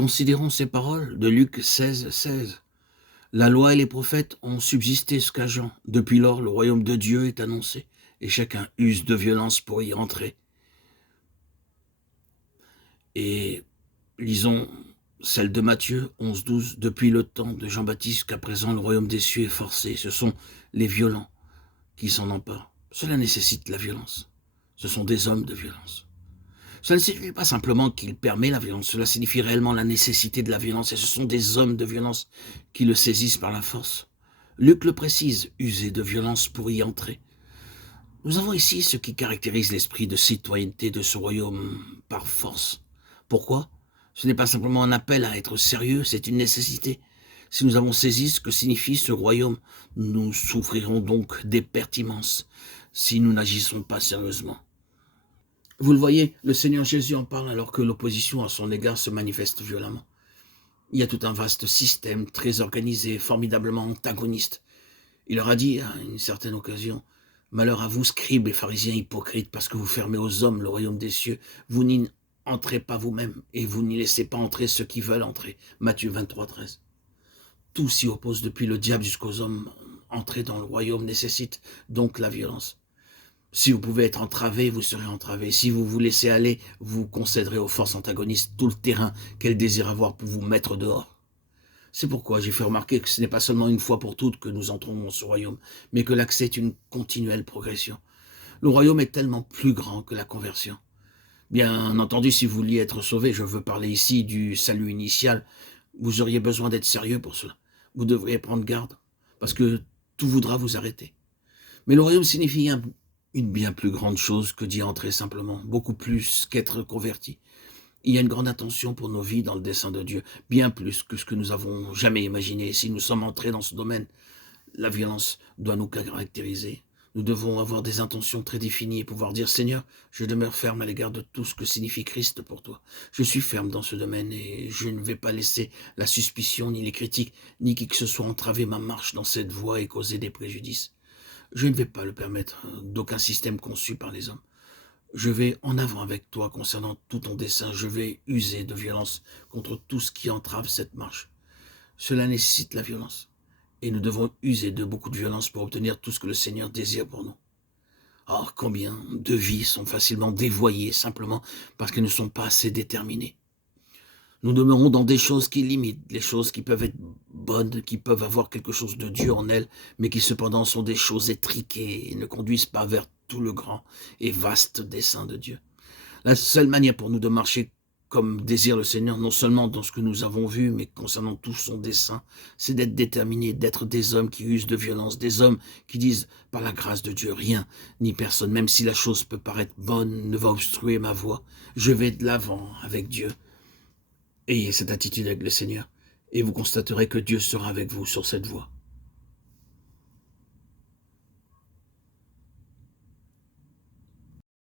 Considérons ces paroles de Luc 16. La loi et les prophètes ont subsisté jusqu'à Jean. Depuis lors, le royaume de Dieu est annoncé, et chacun use de violence pour y entrer. Et lisons celle de Matthieu 11, 12. Depuis le temps de Jean-Baptiste jusqu'à présent, le royaume des cieux est forcé. Ce sont les violents qui s'en emparent. Cela nécessite la violence. Ce sont des hommes de violence. Cela ne signifie pas simplement qu'il permet la violence, cela signifie réellement la nécessité de la violence, et ce sont des hommes de violence qui le saisissent par la force. Luc le précise, user de violence pour y entrer. Nous avons ici ce qui caractérise l'esprit de citoyenneté de ce royaume par force. Pourquoi ? Ce n'est pas simplement un appel à être sérieux, c'est une nécessité. Si nous avons saisi ce que signifie ce royaume, nous souffrirons donc des pertes immenses si nous n'agissons pas sérieusement. Vous le voyez, le Seigneur Jésus en parle alors que l'opposition à son égard se manifeste violemment. Il y a tout un vaste système, très organisé, formidablement antagoniste. Il leur a dit, à une certaine occasion, « Malheur à vous, scribes et pharisiens hypocrites, parce que vous fermez aux hommes le royaume des cieux. Vous n'y entrez pas vous-même, et vous n'y laissez pas entrer ceux qui veulent entrer. » Matthieu 23, 13. Tout s'y oppose depuis le diable jusqu'aux hommes. Entrer dans le royaume nécessite donc la violence. Si vous pouvez être entravé, vous serez entravé. Si vous vous laissez aller, vous concéderez aux forces antagonistes tout le terrain qu'elles désirent avoir pour vous mettre dehors. C'est pourquoi j'ai fait remarquer que ce n'est pas seulement une fois pour toutes que nous entrons dans ce royaume, mais que l'accès est une continuelle progression. Le royaume est tellement plus grand que la conversion. Bien entendu, si vous vouliez être sauvé, je veux parler ici du salut initial, vous auriez besoin d'être sérieux pour cela. Vous devriez prendre garde, parce que tout voudra vous arrêter. Mais le royaume signifie une bien plus grande chose que d'y entrer simplement, beaucoup plus qu'être converti. Il y a une grande attention pour nos vies dans le dessein de Dieu, bien plus que ce que nous avons jamais imaginé. Si nous sommes entrés dans ce domaine, la violence doit nous caractériser. Nous devons avoir des intentions très définies et pouvoir dire « Seigneur, je demeure ferme à l'égard de tout ce que signifie Christ pour toi. Je suis ferme dans ce domaine et je ne vais pas laisser la suspicion, ni les critiques, ni qui que ce soit entraver ma marche dans cette voie et causer des préjudices. Je ne vais pas le permettre d'aucun système conçu par les hommes. Je vais en avant avec toi concernant tout ton dessein. Je vais user de violence contre tout ce qui entrave cette marche. Cela nécessite la violence. Et nous devons user de beaucoup de violence pour obtenir tout ce que le Seigneur désire pour nous. Or, combien de vies sont facilement dévoyées simplement parce qu'elles ne sont pas assez déterminées. Nous demeurons dans des choses qui limitent, les choses qui peuvent être bonnes, qui peuvent avoir quelque chose de Dieu en elles, mais qui cependant sont des choses étriquées et ne conduisent pas vers tout le grand et vaste dessein de Dieu. La seule manière pour nous de marcher comme désire le Seigneur, non seulement dans ce que nous avons vu, mais concernant tout son dessein, c'est d'être déterminés, d'être des hommes qui usent de violence, des hommes qui disent, par la grâce de Dieu, rien, ni personne, même si la chose peut paraître bonne, ne va obstruer ma voie. Je vais de l'avant avec Dieu. Ayez cette attitude avec le Seigneur, et vous constaterez que Dieu sera avec vous sur cette voie.